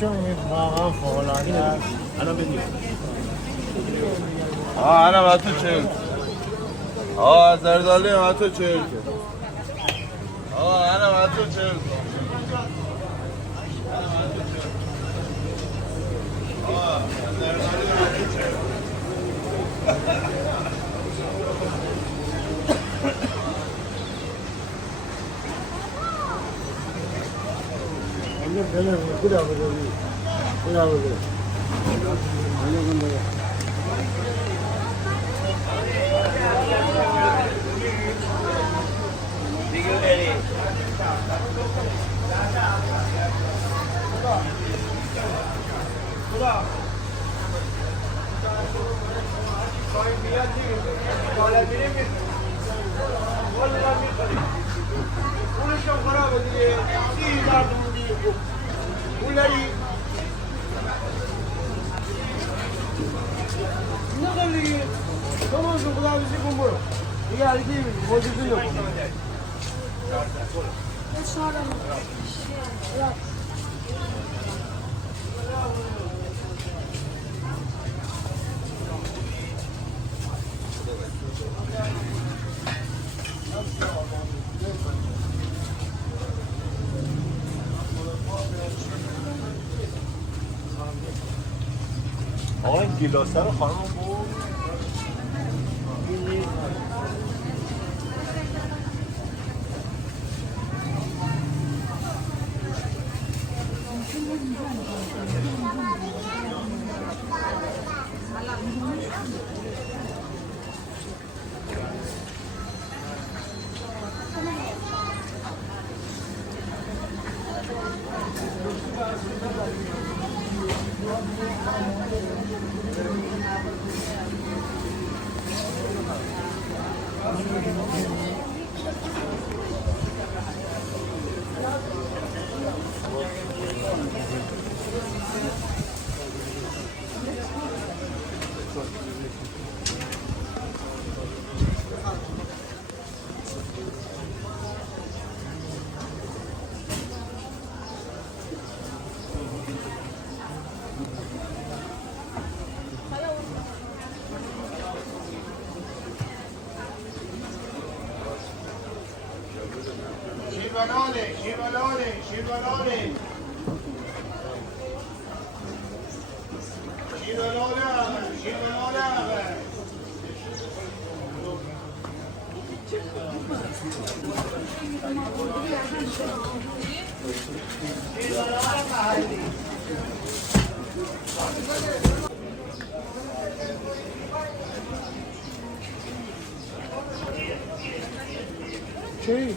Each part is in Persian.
چون واقعا فوق‌العاده است. الان بدید. انا تو 40. زردالی تو 40. انا تو 40. آقا این گیلاسه رو خانم بود چی؟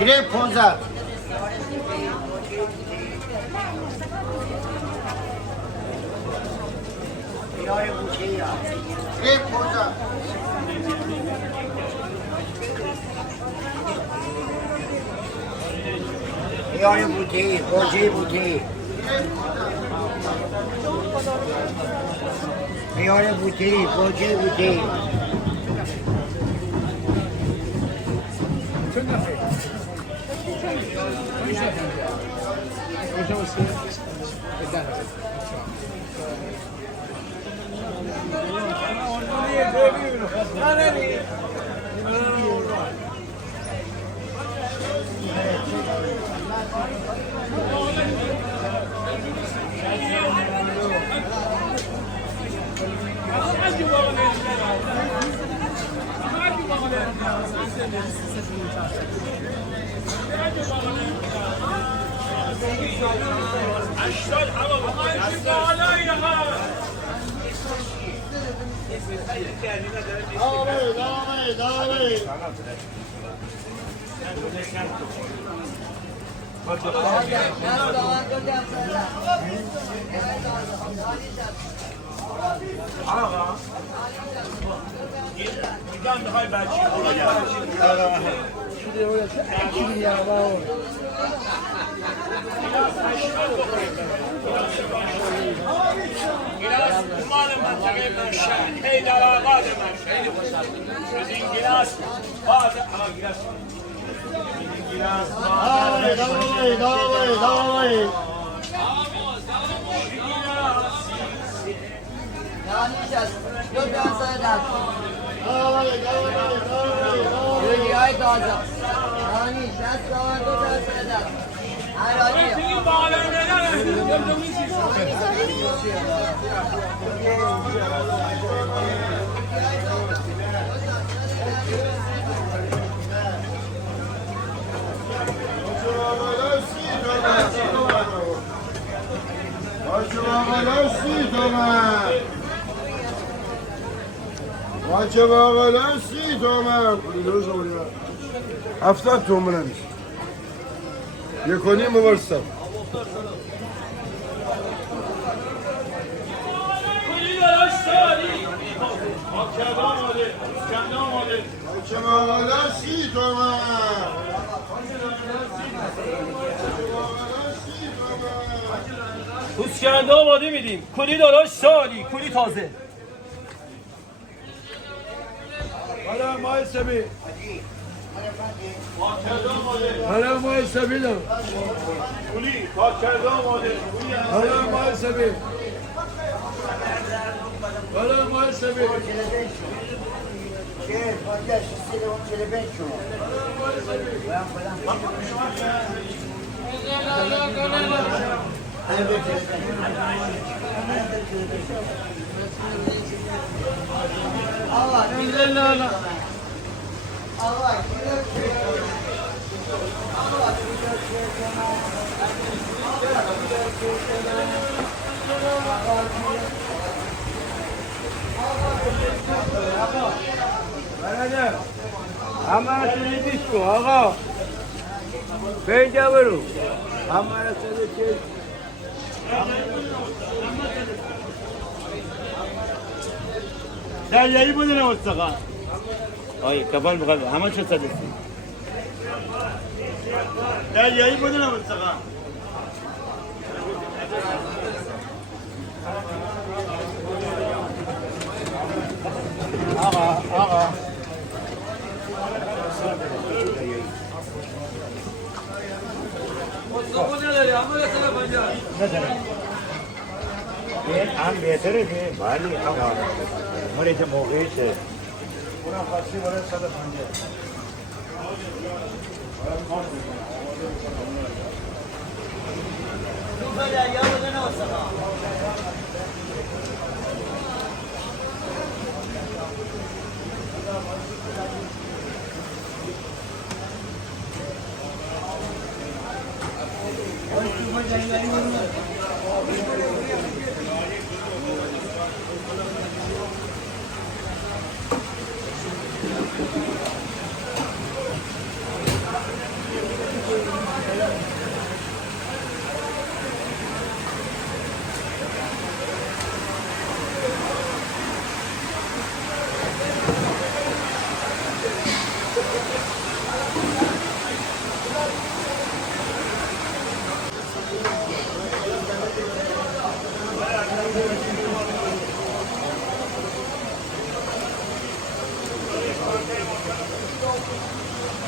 گره 15 گره 15 یاری بوتی گوجه بوتی یاری بوتی گوجه بوتی داوی میگم میخوای بچی گیلاس مال منطقه منشأ حیدر آباد منشأ خیلی خوشحال از این گیلاس باز گیلاس داوی یکی های تازه نانی 60 تومن 2 تا صدق حراجی Maça bağlar si تومن کلیدو 70 تومن میشه یکونی مورستم maça bağlar si تومن پوسکنده آماده میدیم کلی داراش سالی کلی تازه حالا مای سبی حالا مای سبی دم کلی تا کرده آماده حالا مای سبی حالا مای سبی Şey, paylaş, istedi 45 şunu. Allah Allah Allah برادر همه سری بیست کن آقا به اینجا برو همه سری چیز دریایی بودن مستقا آی کبال بخواد همه چه صدستی دریایی بودن مستقا آقا هم بهتره که ولی آقا مورد موقعشه. اونم خاصی برای 150 Hala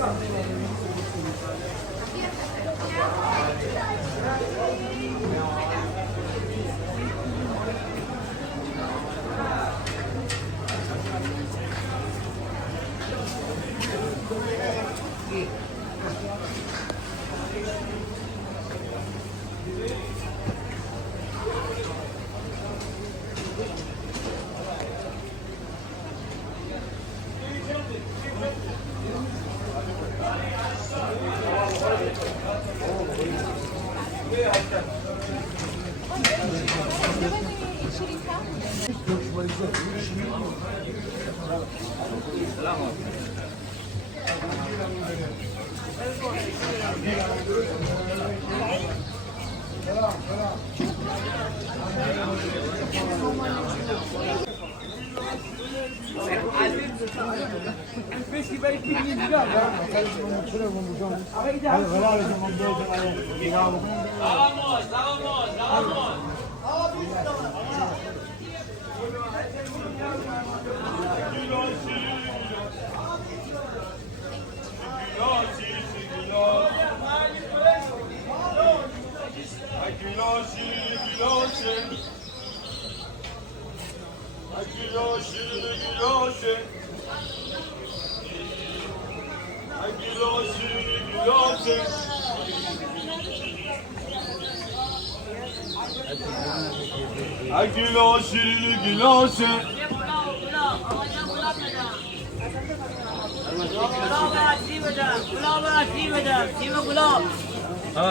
हाँ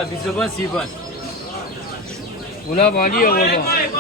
20 rupiah simpan. Gula bali ya bapa.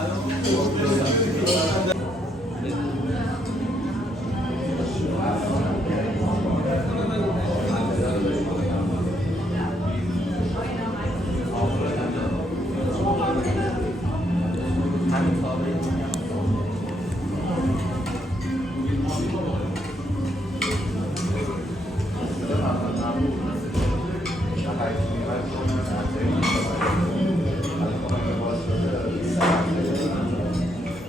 Thank you.